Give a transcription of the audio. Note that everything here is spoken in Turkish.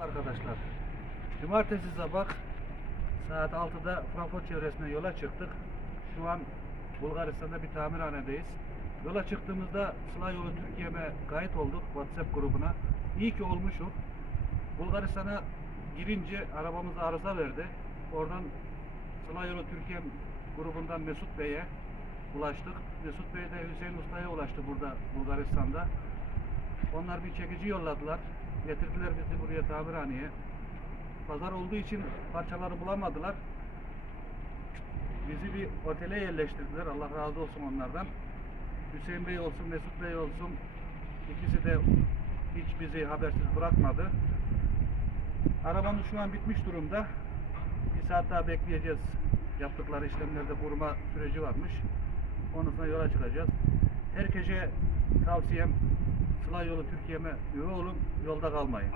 Arkadaşlar, cumartesi sabah saat 6'da Frankfurt çevresine yola çıktık. Şu an Bulgaristan'da bir tamirhanedeyiz. Yola çıktığımızda Sıla Yolu Türkiye'me kayıt olduk WhatsApp grubuna. İyi ki olmuşum. Bulgaristan'a girince arabamız arıza verdi. Oradan Sıla Yolu Türkiye grubundan Mesut Bey'e ulaştık. Mesut Bey de Hüseyin Usta'ya ulaştı burada Bulgaristan'da. Onlar bir çekici yolladılar. Getirdiler bizi buraya tamirhaneye. Pazar olduğu için parçaları bulamadılar. Bizi bir otele yerleştirdiler. Allah razı olsun onlardan. Hüseyin Bey olsun, Mesut Bey olsun. ikisi de hiç bizi habersiz bırakmadı. Arabamız şu an bitmiş durumda. Bir saat daha bekleyeceğiz. Yaptıkları işlemlerde kurma süreci varmış. Ondan sonra yola çıkacağız. Herkese tavsiyem Sıla Yolu Türkiye'me üye olun, yolda kalmayın.